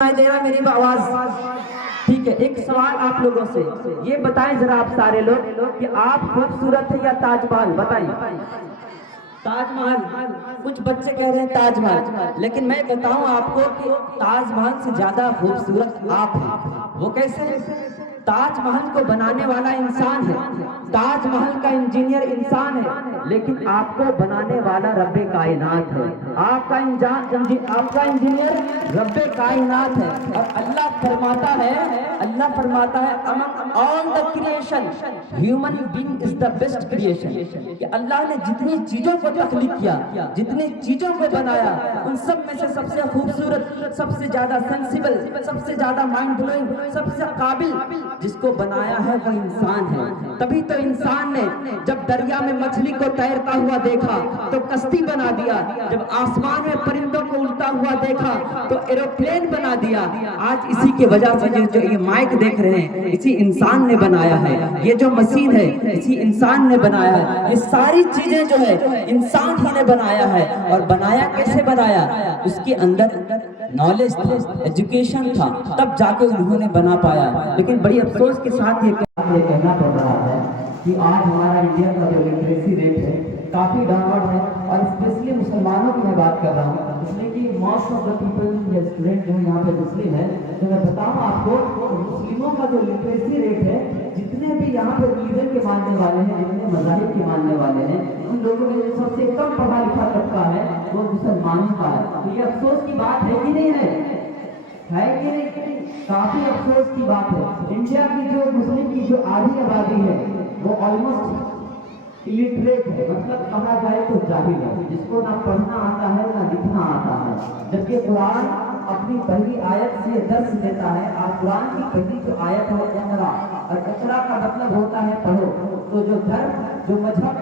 सुनाई दे रहा मेरी आवाज? ठीक है, एक सवाल आप लोगों से, ये बताएं जरा आप सारे लोग कि आप खूबसूरत है या ताजमहल? बताइए। ताजमहल। कुछ बच्चे कह रहे हैं ताजमहल, लेकिन मैं बताऊं आपको कि ताजमहल से ज्यादा खूबसूरत आप हैं। वो कैसे? ताजमहल को बनाने वाला इंसान है, ताजमहल का इंजीनियर इंसान है, लेकिन आपको बनाने वाला रब्बे कायनात है। आपका इंजीनियर रब्बे कायनात है। और अल्लाह फरमाता है among all the creation human being is the best creation. कि अल्लाह ने जितनी चीजों को तख्लीक किया, जितनी चीजों को बनाया, उन सब में से सबसे खूबसूरत, सबसे ज्यादा सेंसिबल, सबसे ज्यादा माइंड ब्लोइंग, सबसे काबिल जिसको बनाया है वो इंसान है। तभी तो इंसान ने जब दरिया में मछली को तैरता हुआ देखा तो कश्ती बना दिया, जब आसमान में परिंदों को उड़ता हुआ देखा तो एरोप्लेन बना दिया। आज इसी की वजह से जो ये माइक देख रहे हैं, इसी इंसान ने बनाया है। ये जो मशीन है, इसी इंसान ने बनाया है। ये सारी चीजें जो है इंसान ही ने बनाया है। और बनाया कैसे बनाया? उसके अंदर नॉलेज था, एजुकेशन था, तब जाके उन्होंने बना पाया। लेकिन बड़ी अफसोस के साथ ये कहना पड़ रहा है कि आज हमारा इंडिया का जो लिटरेसी रेट है काफ़ी डाउनवर्ड है। और स्पेशली मुसलमानों की मैं बात कर रहा हूँ, इसलिए कि मोस्ट ऑफ द पीपल या स्टूडेंट जो यहाँ पे मुस्लिम है, तो मैं बताऊँ आपको मुस्लिमों का जो लिटरेसी रेट है, जितने भी यहाँ पे रिलीजन के मानने वाले हैं, जितने मज़ाहिब के मानने वाले हैं, उन लोगों में जो सबसे कम पढ़ा लिखा तबका है वो मुसलमानों का है। तो ये अफसोस की बात है कि नहीं है कि नहीं? काफी अफसोस की बात है। इंडिया की जो मुस्लिम की जो आधी आबादी है वो ऑलमोस्ट इलिटरेट है, मतलब कहा जाए तो जाहिल है, जिसको ना पढ़ना आता है ना लिखना आता है। जबकि कुरान अपनी पहली आयत से दर्श देता है। आज कुरान की पहली जो आयत है इक़रा, और इक़रा का मतलब होता है पढ़ो। तो जो धर्म, जो मजहब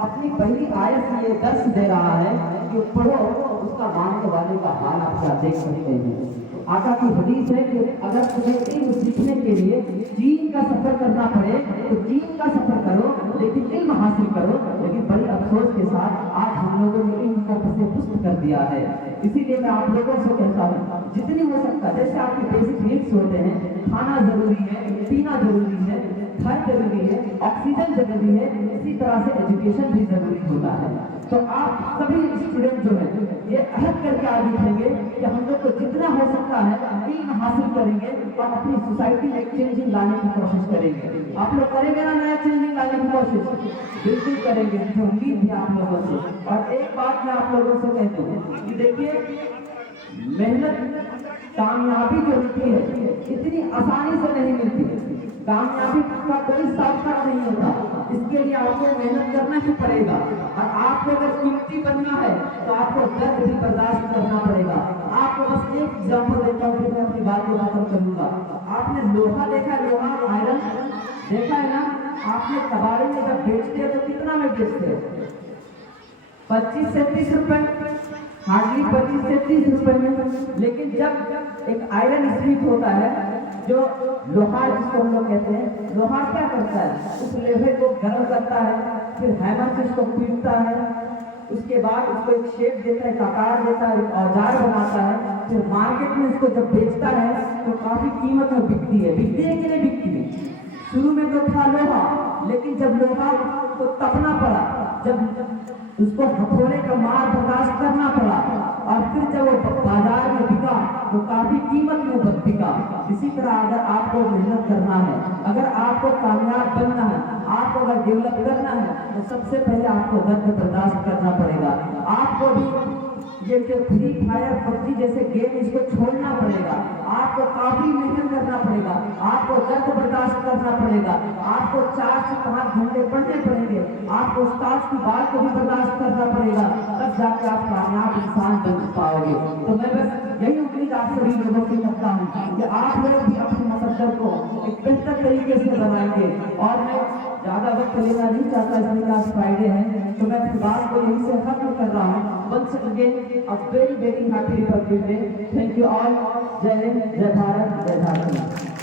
अपनी पहली आयत से ये दर्श दे रहा है कि पढ़ो, उसका मानने वाले का हाल आप क्या देख सकते हैं। आका की हदीस है कि अगर तुम्हें इल्म सीखने के लिए चीन का सफर करना पड़े तो चीन का सफर करो, लेकिन इल्म हासिल करो। लेकिन बड़ी अफसोस के साथ आज हम लोगों ने इल्म को पसे पुस्त कर दिया है। इसीलिए मैं आप लोगों से कहता हूँ, जितनी हो सकता है, जैसे आपकी बेसिक नीड्स होते हैं, खाना जरूरी है, पीना जरूरी है, घर जरूरी है, ऑक्सीजन जरूरी है, इसी तरह से एजुकेशन भी जरूरी होता है। तो आप सभी स्टूडेंट जो है ये अहद करके आगे बढ़ेंगे कि हम लोग को जितना हो सकता है इल्म हासिल करेंगे और अपनी सोसाइटी में चेंजिंग लाने की कोशिश करेंगे। आप लोग करेंगे ना नया चेंजिंग लाने की कोशिश? बिल्कुल करेंगे, मुझे उम्मीद है आप लोगों से। और एक बात मैं आप लोगों से कहता हूँ कि देखिए, मेहनत, कामयाबी जो होती है इतनी आसानी से नहीं मिलती। कामयाबी का कोई शॉर्टकट नहीं होता, इसके लिए आपको मेहनत करना ही पड़ेगा। और आपको अगर कीमती बनना है तो आपको दर्द भी बर्दाश्त करना पड़ेगा। आपको बस एक एग्जाम्पल देता हूँ, फिर मैं अपनी बात को खत्म करूंगा। आपने लोहा देखा है, लोहा आयरन देखा है ना? आपने कबाड़ी में जब बेचते हैं तो कितना में बेचते हैं? 25 से 30 रुपए, हार्डली 25 से 30 रुपए में। लेकिन जब एक आयरन स्मिथ होता है, जो लोहार जिसको हम लोग कहते हैं, लोहार क्या करता है? उस लोहे को गर्म करता है, फिर हैमर से उसको पीटता है, उसके बाद उसको एक शेप देता है, एक आकार देता है, एक औजार बनाता है, फिर मार्केट में उसको जब बेचता है तो काफी कीमत में बिकती है। बिकती है कि नहीं बिकती है? शुरू में तो था लोहा, लेकिन जब लोहा को तपना पड़ा, जब उसको हथौड़े का मार बर्दाश्त करना पड़ा, और फिर जब वो बाजार में बिका तो काफी कीमत में बिका। इसी तरह अगर आपको मेहनत करना है, अगर आपको कामयाब बनना है, आपको अगर डेवलप करना है, तो सबसे पहले आपको दर्द बर्दाश्त करना पड़ेगा। आपको भी ये जो फ्री फायर, पबजी जैसे गेम, इसको छोड़ना पड़ेगा। आपको काफी मेहनत करना पड़ेगा, आपको दर्द बर्दाश्त करना पड़ेगा, आपको 4 से 5 घंटे पढ़ने पड़ेंगे, आपको उस्ताद की बात को भी बर्दाश्त करना पड़ेगा, तब जाके आप कामयाब इंसान बन पाओगे। तो मैं बस यही उम्मीद आप सभी लोगों से करता हूँ कि आप लोग भी अपने मकसद को एक बेहतर तरीके से बनाएंगे। और मैं ज्यादा वक्त लेना नहीं चाहता, इसलिए आज फ्राइडे है, तो मैं अपनी बात को यहीं से खत्म कर रहा हूँ। Once again, a very happy Republic Day. Thank you all. जय हिंद, जय भारत, जय झारखंड।